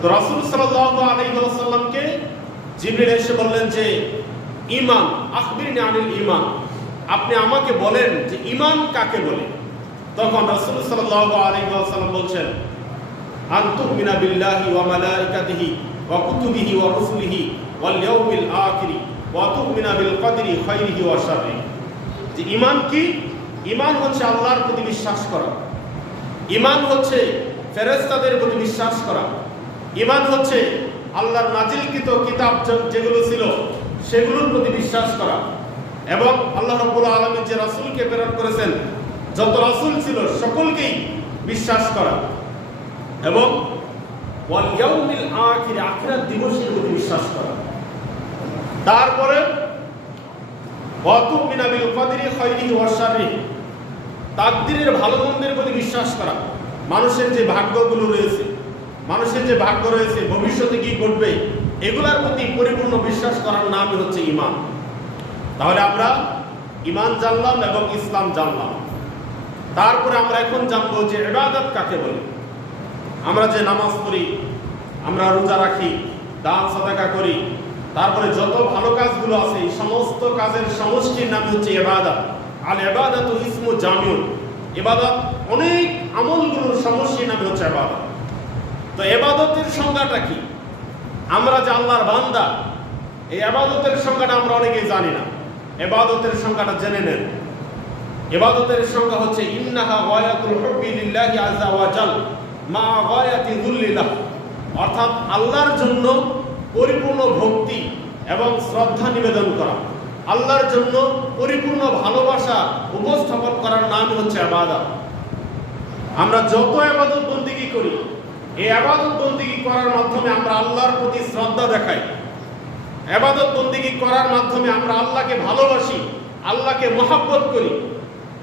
তো রাসূল ওয়াসাল্লামকে জিবরিল এসে বললেন যে, ঈমান, আখবিরনি আনিল ঈমান। আপনি আমাকে বলেন যে, ঈমান কাকে বলে? তখন রাসূল সাল্লাল্লাহু আলাইহি ওয়াসাল্লাম বলছেন আন তুমিনা বিল্লাহি ওয়া মালাইকাতিহি ওয়া কুতুবিহি ওয়া রুসুলিহি ওয়াল ইয়াউমিল আখিরি ওয়া তুমিনা বিল কদরি খাইরিহি ওয়া শাররিহি যে ঈমান কি? ঈমান হচ্ছে আল্লাহর প্রতি বিশ্বাস করা। ঈমান হচ্ছে ফেরেশতাদের প্রতি বিশ্বাস করা। ঈমান হচ্ছে আল্লাহর নাজিলকৃত কিতাব যেগুলো ছিল, সেগুলোর প্রতি বিশ্বাস করা। এবং আল্লাহ রাব্বুল আলামিন যে রাসূলকে প্রেরণ করেছেন, যত রাসূল ছিল, সকলকেই বিশ্বাস করা। এবং আখিরাত দিবসের প্রতি বিশ্বাস করা। তারপরে তাকদিরের ভালো মন্দের প্রতি বিশ্বাস করা। মানুষের যে ভাগ্যগুলো রয়েছে মানুষের যে ভাগ্য রয়েছে, ভবিষ্যতে কি ঘটবে, এগুলার প্রতি পরিপূর্ণ বিশ্বাস করার নামই হচ্ছে ইমান তাহলে আমরা ইমান জানলাম এবং ইসলাম জানলাম। তারপরে আমরা এখন জানব যে এবাদত কাকে বলি। আমরা যে নামাজ পড়ি, আমরা রোজা রাখি, দান, সাদাকা করি, তারপরে যত ভালো কাজগুলো আছে, এই সমস্ত কাজের সমষ্টির নাম হচ্ছে এবাদত আল এবাদত ইসমু জামিউন। এবাদত অনেক আমলগুলোর সমষ্টির নাম হচ্ছে এবাদত তো এবাদতের সংজ্ঞাটা কি? আমরা যে আল্লাহর বান্দা, এই এবাদতের সংজ্ঞাটা আমরা অনেকেই জানি না। এবাদতের সংজ্ঞাটা জেনে নেন। এবাদতের সংজ্ঞা হচ্ছে, ইন্নাহা গায়াতুল হুব্বি লিল্লাহি আযজা ওয়া জাল মা গায়াতি যুল্লিল্লাহ অর্থাৎ আল্লাহর জন্য পরিপূর্ণ ভক্তি এবং শ্রদ্ধা নিবেদন করা। আল্লাহর জন্য পরিপূর্ণ ভালোবাসা উপস্থাপন করার নাম হচ্ছে আবাদত আমরা যত আবাদত বন্দিগি করি এই আবাদত বন্দিগি করার মাধ্যমে আমরা আল্লাহর প্রতি শ্রদ্ধা দেখাই। আবাদত বন্দিগি করার মাধ্যমে আমরা আল্লাহকে ভালোবাসি, আল্লাহকে মহাব্বত করি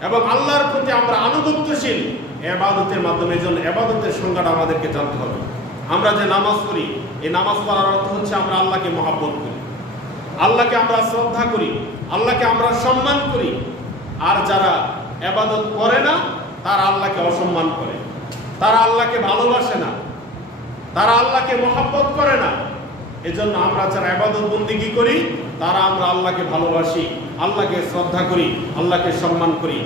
এবং আল্লাহর প্রতি আমরা আনুগত্যশীল। এবাদতের মাধ্যমে এই জন্য এবাদতের সংজ্ঞাটা আমাদেরকে জানতে হবে। আমরা যে নামাজ পড়ি, এই নামাজ পড়ার অর্থ হচ্ছে আমরা আল্লাহকে মহাব্বত করি। আল্লাহকে আমরা শ্রদ্ধা করি, আল্লাহকে আমরা সম্মান করি। আর যারা এবাদত করে না, তারা আল্লাহকে অসম্মান করে। তারা আল্লাহকে ভালোবাসে না। তারা আল্লাহকে মহাব্বত করে না। এজন্য আমরা যারা আবাদত বন্দিগি করি, তারা আমরা আল্লাহকে ভালোবাসি, আল্লাহকে শ্রদ্ধা করি, আল্লাহকে সম্মান করি।